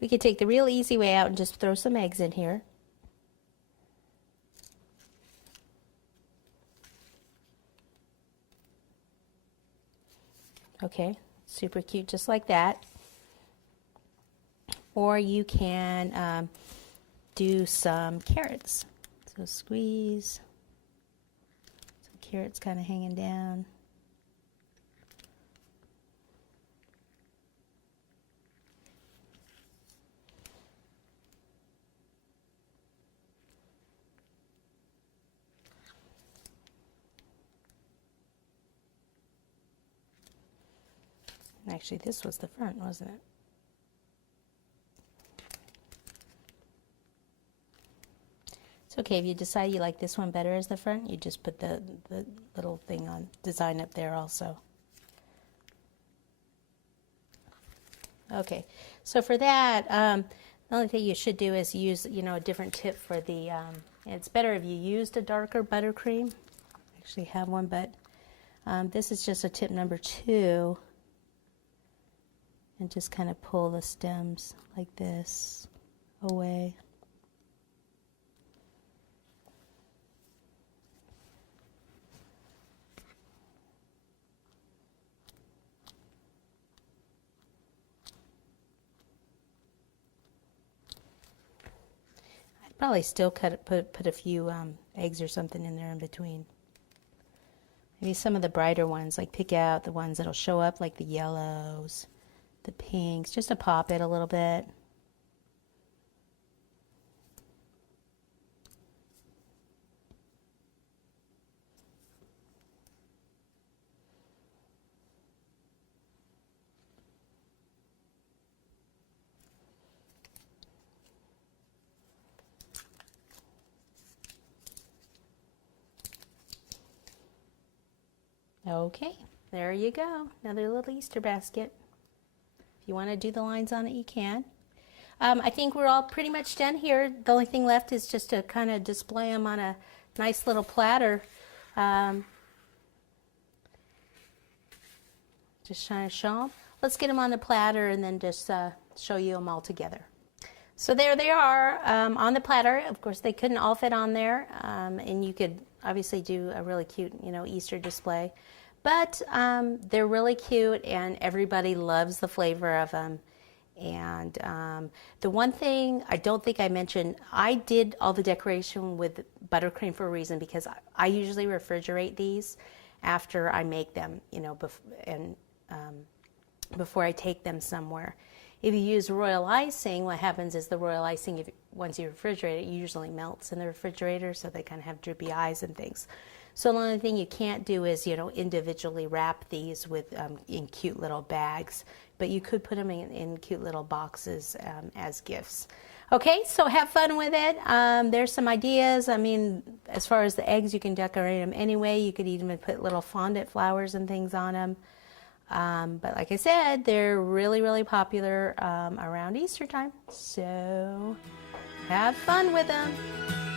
We could take the real easy way out and just throw some eggs in here. Okay, super cute, just like that. Or you can do some carrots. So squeeze some carrots kind of hanging down. Actually, this was the front, wasn't it? It's okay if you decide you like this one better as the front, you just put the little thing on design up there also. Okay, so for that, the only thing you should do is use, a different tip for the, it's better if you used a darker buttercream. I actually have one, but this is just a tip number 2. And just kind of pull the stems like this away. I'd probably still put a few eggs or something in there in between. Maybe some of the brighter ones, like pick out the ones that'll show up, like the yellows, the pinks, just to pop it a little bit. Okay, there you go. Another little Easter basket. If you want to do the lines on it, you can. I think we're all pretty much done here. The only thing left is just to kind of display them on a nice little platter. Just trying to show them. Let's get them on the platter and then just show you them all together. So there they are on the platter. Of course, they couldn't all fit on there, and you could obviously do a really cute, Easter display. But they're really cute, and everybody loves the flavor of them. And the one thing I don't think I mentioned, I did all the decoration with buttercream for a reason, because I usually refrigerate these after I make them, before I take them somewhere. If you use royal icing, what happens is the royal icing, once you refrigerate it, usually melts in the refrigerator, so they kind of have drippy eyes and things. So the only thing you can't do is, individually wrap these with in cute little bags, but you could put them in cute little boxes as gifts. Okay, so have fun with it. There's some ideas. I mean, as far as the eggs, you can decorate them anyway. You could even put little fondant flowers and things on them. But like I said, they're really, really popular around Easter time. So have fun with them.